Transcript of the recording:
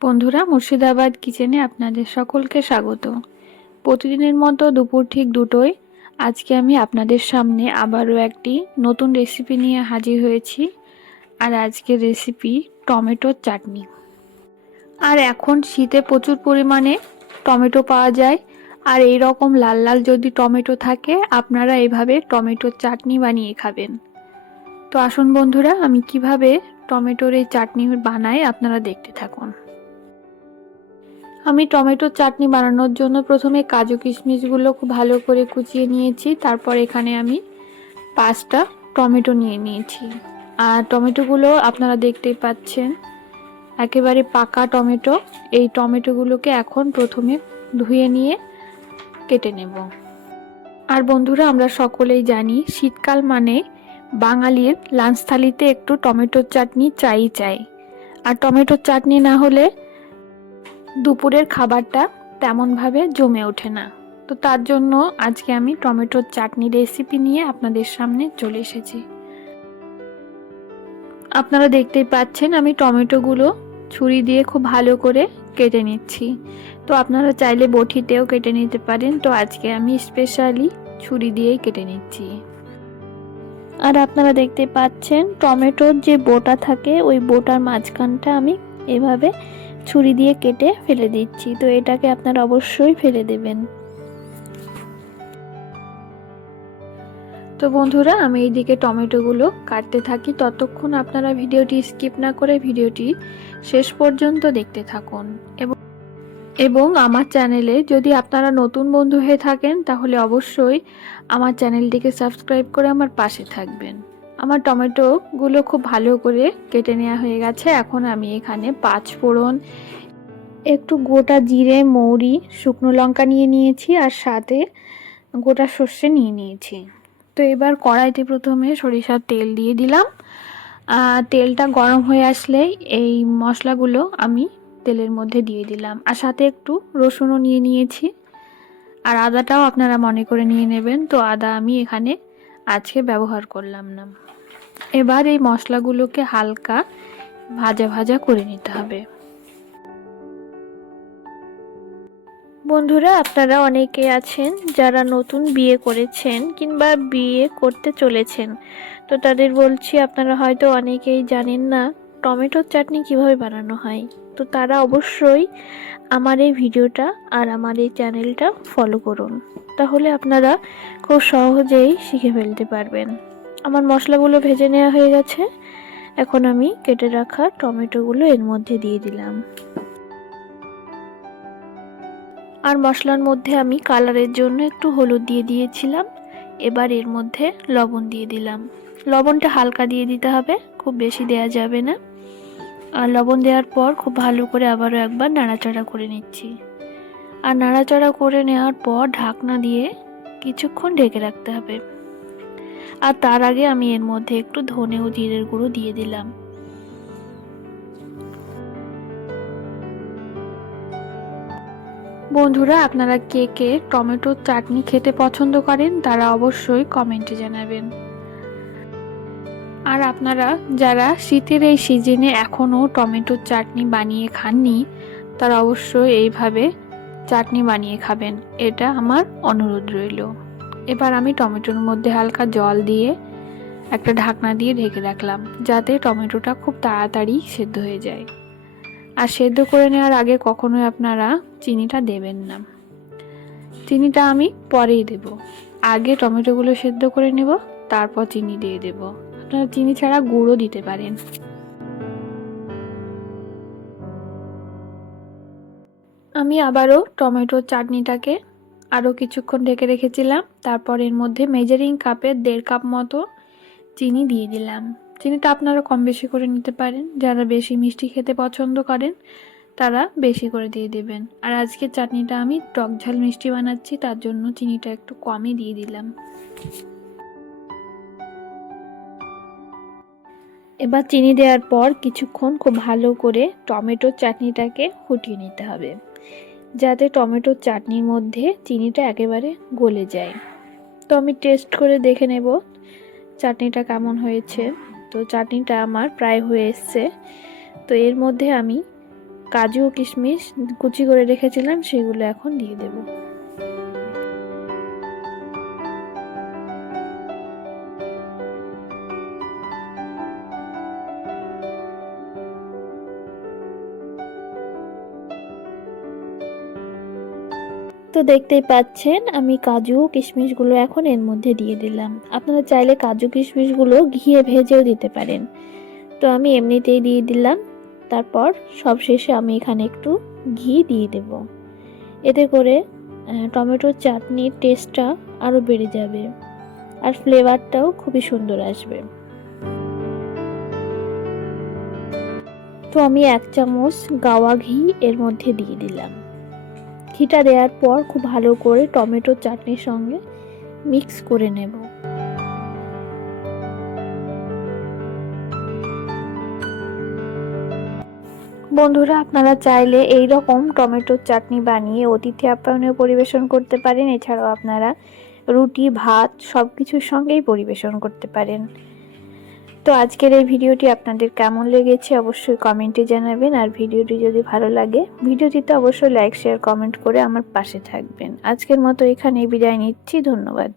বন্ধুরা, মুর্শিদাবাদ কিচেনে আপনাদের সকলকে স্বাগত। প্রতিদিনের মতো দুপুর ঠিক 2টোয় আজকে আমি আপনাদের সামনে আবারও একটি নতুন রেসিপি নিয়ে হাজির হয়েছি। আর আজকের রেসিপি টমেটোর চাটনি। আর এখন শীতে প্রচুর পরিমাণে টমেটো পাওয়া যায়। আর এই রকম লাল লাল যদি টমেটো থাকে, আপনারা এভাবে টমেটোর চাটনি বানিয়ে খাবেন। তো আসুন বন্ধুরা, আমি কিভাবে টমেটোর এই চাটনি বানাই আপনারা দেখতে থাকুন। আমি টমেটোর চাটনি বানানোর জন্য প্রথমে কাজু কিশমিশগুলো খুব ভালো করে কুচিয়ে নিয়েছি। তারপর এখানে আমি 5টা টমেটো নিয়ে নিয়েছি। আর টমেটোগুলো আপনারা দেখতেই পাচ্ছেন, একেবারে পাকা টমেটো। এই টমেটোগুলোকে এখন প্রথমে ধুয়ে নিয়ে কেটে নেব। আর বন্ধুরা, আমরা সকলেই জানি শীতকাল মানে বাঙালির লাঞ্চ থালিতে একটু টমেটোর চাটনি চাই। আর টমেটোর চাটনি না হলে দুপুরের খাবারটা তেমনভাবে জমে ওঠে না। তো তার জন্য আজকে আমি টমেটোর চাটনি রেসিপি নিয়ে আপনাদের সামনে চলে এসেছি। আপনারা দেখতেই পাচ্ছেন আমি টমেটোগুলো ছুরি দিয়ে খুব ভালো করে কেটে নিচ্ছি। তো আপনারা চাইলে বটিতেও কেটে নিতে পারেন। তো আজকে আমি স্পেশালি ছুরি দিয়েই কেটে নিচ্ছি। আর আপনারা দেখতে পাচ্ছেন টমেটোর যে বোটা থাকে, ওই বোটার মাঝখানটা আমি এভাবে ছুরি দিয়ে কেটে ফেলে দিচ্ছি। তো এটাকে আপনারা অবশ্যই ফেলে দেবেন। তো বন্ধুরা, আমি এইদিকে টমেটোগুলো কাটতে থাকি, ততক্ষণ আপনারা ভিডিওটি স্কিপ না করে ভিডিওটি শেষ পর্যন্ত দেখতে থাকুন। এবং আমার চ্যানেলে যদি আপনারা নতুন বন্ধু হয়ে থাকেন, তাহলে অবশ্যই আমার চ্যানেলটিকে সাবস্ক্রাইব করে আমার পাশে থাকবেন। আমার টমেটোগুলো খুব ভালো করে কেটে নেওয়া হয়ে গেছে। এখন আমি এখানে 5 ফোড়ন, একটু গোটা জিরে, মৌরি, শুকনো লঙ্কা নিয়ে নিয়েছি। আর সাথে গোটা সর্ষে নিয়ে নিয়েছি। তো এবার কড়াইতে প্রথমে সরিষার তেল দিয়ে দিলাম। তেলটা গরম হয়ে আসলে এই মশলাগুলো আমি তেলের মধ্যে দিয়ে দিলাম। আর সাথে একটু রসুনও নিয়ে নিয়েছি। আর আদাটাও আপনারা মনে করে নিয়ে নেবেন। তো আদা আমি এখানে আজকে ব্যবহার করলাম না। এবার এই মশলাগুলোকে হালকা ভাজা ভাজা করে নিতে হবে। বন্ধুরা, আপনারা অনেকে আছেন যারা নতুন বিয়ে করেছেন কিংবা বিয়ে করতে চলেছেন। তো তাদের বলছি, আপনারা হয়তো অনেকেই জানেন না টমেটোর চাটনি কিভাবে বানানো হয়। তো তারা অবশ্যই আমার এই ভিডিওটা আর আমার এই চ্যানেলটা ফলো করুন, তাহলে আপনারা খুব সহজেই শিখে ফেলতে পারবেন। আমার মশলাগুলো ভেজে নেওয়া হয়ে গেছে। এখন আমি কেটে রাখা টমেটোগুলো এর মধ্যে দিয়ে দিলাম। আর মশলার মধ্যে আমি কালারের জন্য একটু হলুদ দিয়ে দিয়েছিলাম। এবার এর মধ্যে লবণ দিয়ে দিলাম। লবণটা হালকা দিয়ে দিতে হবে, খুব বেশি দেওয়া যাবে না। আর লবণ দেওয়ার পর খুব ভালো করে আবারও একবার নাড়াচাড়া করে নিচ্ছি। আর নাড়াচাড়া করে নেওয়ার পর ঢাকনা দিয়ে কিছুক্ষণ ঢেকে রাখতে হবে। আর তার আগে আমি এর মধ্যে একটু ধনে ও জিরের গুঁড়ো দিয়ে দিলাম। বন্ধুরা, আপনারা কে কে টমেটোর চাটনি খেতে পছন্দ করেন তারা অবশ্যই কমেন্টে জানাবেন। আর আপনারা যারা শীতের এই সিজনে এখনও টমেটোর চাটনি বানিয়ে খাননি, তারা অবশ্যই এইভাবে চাটনি বানিয়ে খাবেন, এটা আমার অনুরোধ রইল। এবার আমি টমেটোর মধ্যে হালকা জল দিয়ে একটা ঢাকনা দিয়ে ঢেকে রাখলাম, যাতে টমেটোটা খুব তাড়াতাড়ি সেদ্ধ হয়ে যায়। আর সেদ্ধ করে নেওয়ার আগে কখনোই আপনারা চিনিটা দেবেন না। চিনিটা আমি পরেই দেব। আগে টমেটোগুলো সেদ্ধ করে নেব, তারপর চিনি দিয়ে দেব। আপনারা চিনি ছাড়া গুঁড়ো দিতে পারেন। আমি আবারও টমেটোর চাটনিটাকে আরও কিছুক্ষণ ঢেকে রেখেছিলাম। তারপর এর মধ্যে মেজারিং কাপের 1.5 কাপ মতো চিনি দিয়ে দিলাম। চিনিটা আপনারা কম বেশি করে নিতে পারেন। যারা বেশি মিষ্টি খেতে পছন্দ করেন তারা বেশি করে দিয়ে দেবেন। আর আজকের চাটনিটা আমি টক ঝাল মিষ্টি বানাচ্ছি, তার জন্য চিনিটা একটু কমই দিয়ে দিলাম। এবার চিনি দেওয়ার পর কিছুক্ষণ খুব ভালো করে টমেটোর চাটনিটাকে ফুটিয়ে নিতে হবে, যাতে টমেটোর চাটনির মধ্যে চিনিটা একেবারে গলে যায়। তো আমি টেস্ট করে দেখে নেব চাটনিটা কেমন হয়েছে। তো চাটনিটা আমার প্রায় হয়ে এসছে। তো এর মধ্যে আমি কাজু ও কিশমিশ কুচি করে রেখেছিলাম সেগুলো এখন দিয়ে দেব। তো দেখতেই পাচ্ছেন আমি কাজু কিশমিশগুলো এখন এর মধ্যে দিয়ে দিলাম। আপনারা চাইলে কাজু কিশমিশগুলো ঘিয়ে ভেজেও দিতে পারেন, তো আমি এমনিতেই দিয়ে দিলাম। তারপর সবশেষে আমি এখানে একটু ঘি দিয়ে দেব। এতে করে টমেটোর চাটনির টেস্টটা আরও বেড়ে যাবে আর ফ্লেভারটাও খুবই সুন্দর আসবে। তো আমি 1 চামচ গাওয়া ঘি এর মধ্যে দিয়ে দিলাম। ঘিটা দেওয়ার পর খুব ভালো করে টমেটোর চাটনির সঙ্গে মিক্স করে নেব। বন্ধুরা, আপনারা চাইলে এই রকম টমেটোর চাটনি বানিয়ে অতিথি আপ্যায়নে পরিবেশন করতে পারেন। এছাড়াও আপনারা রুটি, ভাত সবকিছুর সঙ্গেই পরিবেশন করতে পারেন। তো আজকের এই ভিডিওটি আপনাদের কেমন লেগেছে অবশ্যই কমেন্টে জানাবেন। আর ভিডিওটি যদি ভালো লাগে ভিডিওটিতে অবশ্যই লাইক, শেয়ার, কমেন্ট করে আমার পাশে থাকবেন। আজকের মতো এখানেই বিদায় নিচ্ছি। ধন্যবাদ।